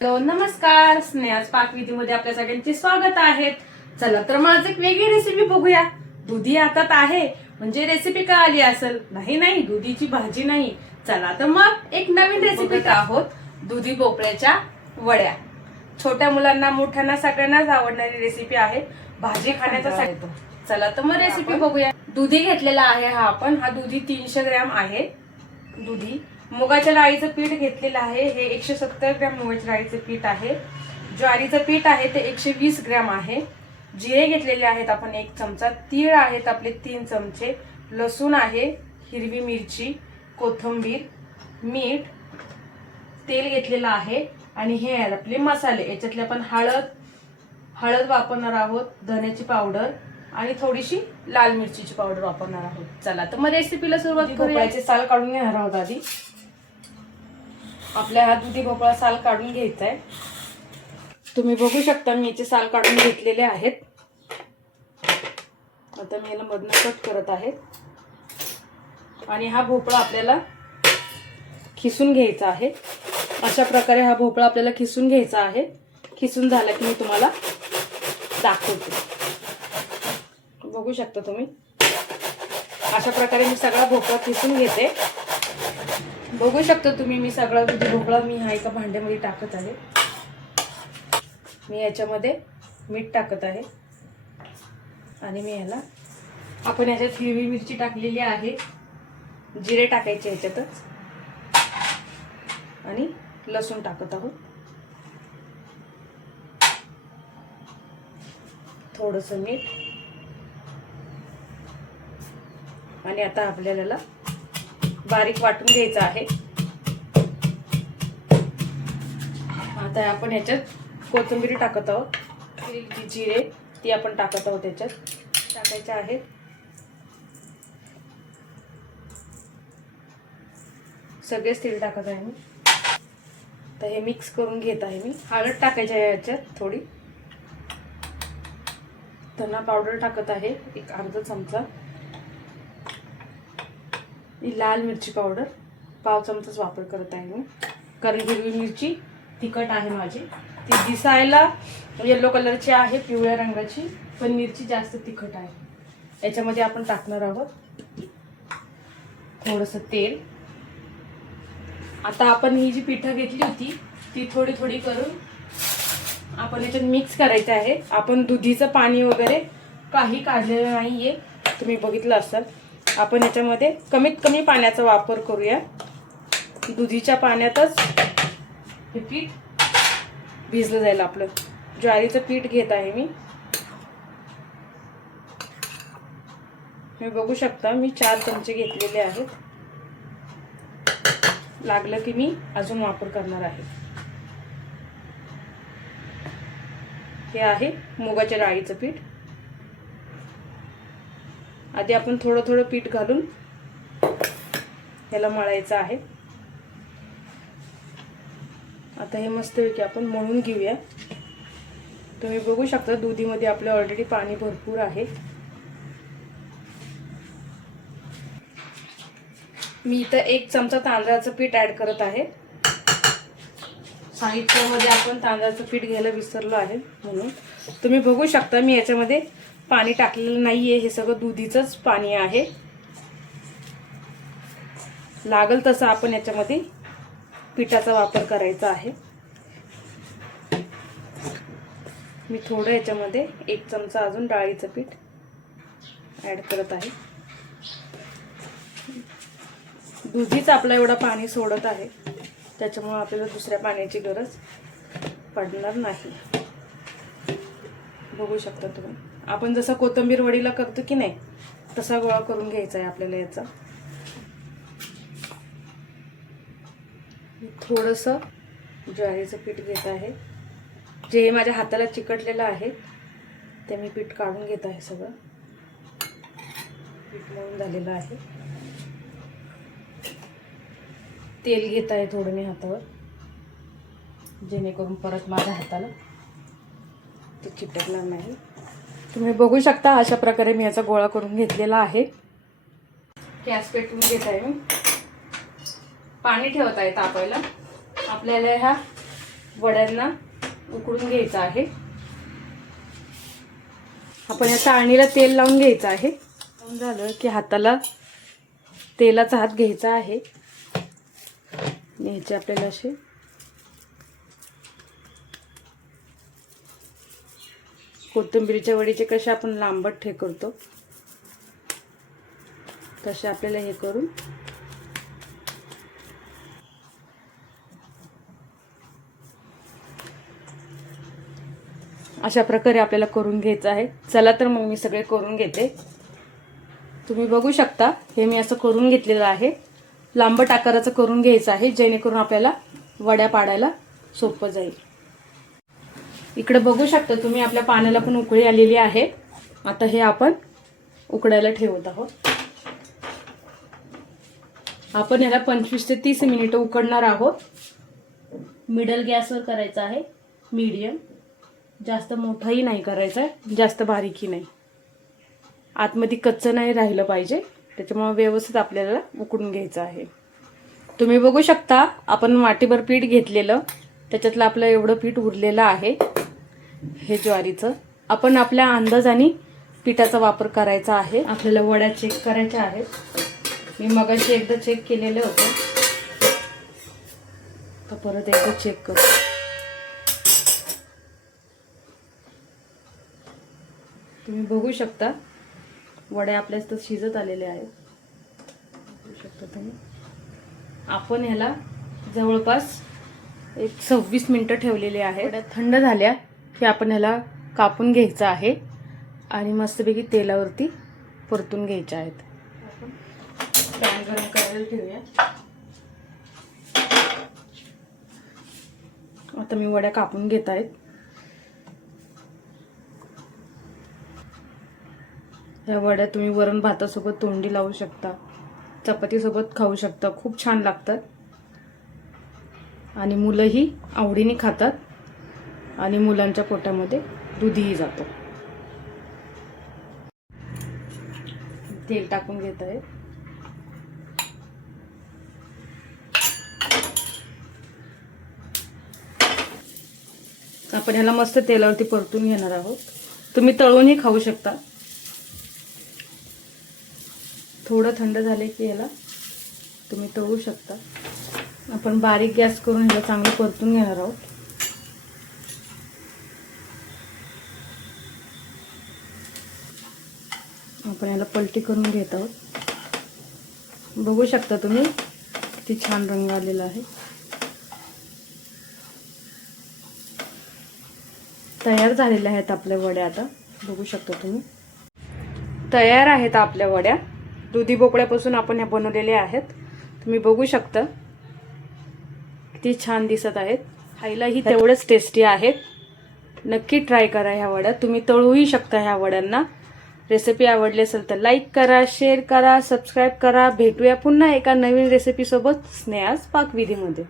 Hello नमस्कार, स्नेहाज पाकविधीमध्ये आपल्या सगळ्यांचे स्वागत आहे। चला तर मग एक वेगळी रेसिपी बघूया। दुधी हातात आहे म्हणजे रेसिपी का आली असेल? नाही, दुधीची भाजी नाही। चला तर मग एक नवीन रेसिपी आहोत, दुधी भोपळ्याच्या वड्या। छोट्या मुलांना मोठ्यांना सगळ्यांनाच आवडणारी रेसिपी आहे, भाजी खाण्याचा येतो। चला तर मग रेसिपी बघूया। दुधी घेतलेला आहे हा दुधी 300 ग्रॅम आहे। दुधी मुगाच्या डाळीचं पीठ घेतलेलं आहे, हे 170 ग्रॅम मुगाच्या डाळीचं पीठ आहे। ज्वारीचं पीठ आहे ते 120 ग्रॅम आहे। जिरे घेतलेले आहेत आपण 1 चमचा, तीळ आहेत आपले 3 चमचे, लसूण आहे, हिरवी मिरची, कोथिंबीर, मीठ, तेल घेतलेलं आहे आणि हे आहेत आपले मसाले। याच्यातले आपण हळद वापरणार आहोत, धण्याची पावडर आणि थोडीशी लाल मिरचीची पावडर वापरणार आहोत। चला तर मग रेसिपीला सुरुवात करूया। भोपळ्याचे साल काढून घेणार आहोत आधी। आपल्या हा दुधी भोपळा साल काढून घ्यायचा आहे। तुम्ही बघू शकता मी याचे साल काढून घेतलेले आहेत। आता मी याला मधनं कट करत आहे आणि हा भोपळा आपल्याला खिसून घ्यायचा आहे। अशा प्रकारे हा भोपळा आपल्याला खिसून घ्यायचा आहे। खिसून झाला की मी तुम्हाला दाखवते। बघू शकता तुम्ही अशा प्रकारे मी सगळा भोपळा खिसून घेते। बघू शकता तुम्ही मी सगळा दुधी भोपळा मी हा एका भांड्यामध्ये टाकत आहे। मी याच्यामध्ये मीठ टाकत आहे आणि मी याला आपण याच्यात हिरवी मिरची टाकलेली आहे, जिरे टाकायचे याच्यातच आणि लसूण टाकत आहोत, थोडंसं मीठ आणि आता आपल्याला बारीक वाटून घ्यायचं आहे। आता आपण याच्यात कोथिंबीर टाकत आहोत, जिरे ती आपण टाकत आहोत, याच्यात टाकायचे आहे। सगळेच तेल टाकत आहे मी। तर हे मिक्स करून घेत आहे मी। हळद टाकायची आहे याच्यात थोडी, धना पावडर टाकत आहे 1 अर्धा चमचा, लाल मिरची पावडर 1/2 चमचाच वापर करत आहे मी, कारण हिरवी मिरची तिखट आहे माझी, ती दिसायला येलो कलरची आहे, पिवळ्या रंगाची, पण मिरची जास्त तिखट आहे। याच्यामध्ये आपण टाकणार आहोत थोडंसं तेल। आता आपण ही जी पिठं घेतली होती ती थोडी थोडी करून आपण याच्यात मिक्स करायचं आहे। आपण दुधीचं पाणी वगैरे काही काढलेलं नाहीये, तुम्ही बघितलं असाल। आपण याच्यामध्ये कमीत कमी पाण्याचा वापर करूया। दुधीच्या पाण्यातच हे पीठ भिजलं जाईल आपलं। ज्वारीचं पीठ घेत आहे मी बघू शकता मी 4 चमचे घेतलेले आहेत, लागलं की मी अजून वापर करणार आहे। हे आहे मुगाच्या डाळीचं पीठ। आधी आपण थोडं थोडं पीठ घालून याला मळायचं आहे। आता हे मस्तपैकी आपण मळून घेऊया। तुम्ही बघू शकता दुधीमध्ये आपलं ऑलरेडी पाणी भरपूर आहे। मी इथं 1 चमचा तांदळाचं पीठ ऍड करत आहे। साहित्यामध्ये आपण तांदळाचं पीठ घ्यायला विसरलो आहे म्हणून तुम्ही बघू शकता मी याच्यामध्ये पाणी टाकलेलं नाहीये, हे सगळं दुधीचंच पाणी आहे। लागल तसं आपण याच्यामध्ये पिठाचा वापर करायचा आहे। मी थोडं याच्यामध्ये 1 चमचा अजून डाळीचं पीठ ऍड करत आहे। दुधीच आपला एवढा पाणी सोडत आहे, त्याच्यामुळे आपल्याला दुसऱ्या पाण्याची गरज पडणार नाही। बघू शकता तुम्ही आपण जसं कोथिंबीर वडीला करतो की नाही तसा गोळा करून घ्यायचा आहे आपल्याला याचा। थोडंसं ज्वारीचं पीठ घेत आहे, जे माझ्या हाताला चिकटलेलं आहे ते मी पीठ काढून घेत आहे। सगळं पीठ मळून झालेलं आहे। तेल घेत आहे थोडं मी हातावर, जेणेकरून परत माझ्या हाताला ते चिटकणार नाही। तुम्ही बघू शकता अशा प्रकारे मी याचा गोळा करून घेतलेला आहे। गॅस पेटवून घेत आहे मी, पाणी ठेवत आहे तापायला। आपल्याला ह्या वड्यांना उकडून घ्यायचं आहे. आपण या चाळणीला तेल लावून घ्यायचं आहे. झालं की हाताला तेलाचा हात घ्यायचा आहे. घ्यायचे आपल्याला असे. कोथिंबीरच्या वडीचे कसे आपण लांबट हे करतो तसे आपल्याला हे करून अशा प्रकारे आपल्याला करून घ्यायचं आहे. चला तर मग मी सगळे करून घेते. तुम्ही बघू शकता हे मी असं करून घेतलेलं आहे. लांबट आकाराचं करून घ्यायचं आहे जेणेकरून आपल्याला वड्या पाडायला सोपं जाईल. इकडे बघू शकता तुम्ही आपल्या पाण्याला पण उकळी आलेली आहे. आता हे आपण उकडायला ठेवत आहोत. आपण याला 25 ते 30 मिनिटं उकडणार आहोत. मिडल गॅसवर करायचं आहे, मीडियम. जास्त मोठाही नाही करायचा आहे, जास्त बारीकही नाही. आतमध्ये कच्चं नाही राहिलं पाहिजे, त्याच्यामुळे व्यवस्थित आपल्याला उकडून घ्यायचं आहे. तुम्ही बघू शकता आपण वाटीभर पीठ घेतलेलं, त्याच्यातलं आपलं एवढं पीठ उरलेलं आहे. हे ज्वारीचं आपण आपल्या अंदाजाने पिठाचा वापर करायचा आहे. आपल्याला वड्या चेक करायच्या आहेत. मी मगाशी एकदा चेक केलेलं होतं, तर परत एकदा चेक करू. तुम्ही बघू शकता वड्या आपल्या तर शिजत आलेले आहेत. बघू शकता तुम्ही. आपण ह्याला जवळपास एक 26 मिनिटं ठेवलेले आहे. वड्या थंड झाल्या की आपण ह्याला कापून घ्यायचं आहे आणि मस्तपैकी तेलावरती परतून घ्यायच्या आहेत. पॅन गरम करायला ठेवूया. आता मी वड्या कापून घेत आहेत. या वड्या तुम्ही वरण भातासोबत तोंडी लावू शकता, चपातीसोबत खाऊ शकता. खूप छान लागतात आणि मुलंही आवडीने खातात आणि मुलांच्या पोटामध्ये दूधही जातं. तेल टाकून घेत आहे. आपण ह्याला मस्त तेलावरती परतून घेणार आहोत. तुम्ही तळूनही खाऊ शकता. थोडं थंड झाले की ह्याला तुम्ही तळू शकता. आपण बारीक गॅस करून ह्याला चांगलं परतून घेणार आहोत. आपण ह्याला पलटी करून घेत आहोत. बघू शकता तुम्ही किती छान रंग आलेला आहे. तयार झालेल्या आहेत आपल्या वड्या. आता बघू शकता तुम्ही तयार आहेत आपल्या वड्या. दुधी भोपळ्यापासून आपण ह्या बनवलेल्या आहेत. तुम्ही बघू शकता किती छान दिसत आहेत. खायलाही तेवढेच टेस्टी आहेत. नक्की ट्राय करा ह्या वड्या. तुम्ही तळूही शकता ह्या वड्यांना. रेसिपी आवडली असेल तर लाईक करा, शेअर करा, सबस्क्राईब करा. भेटूया पुन्हा एका नवीन रेसिपीसोबत स्नेहाज पाकविधीमध्ये.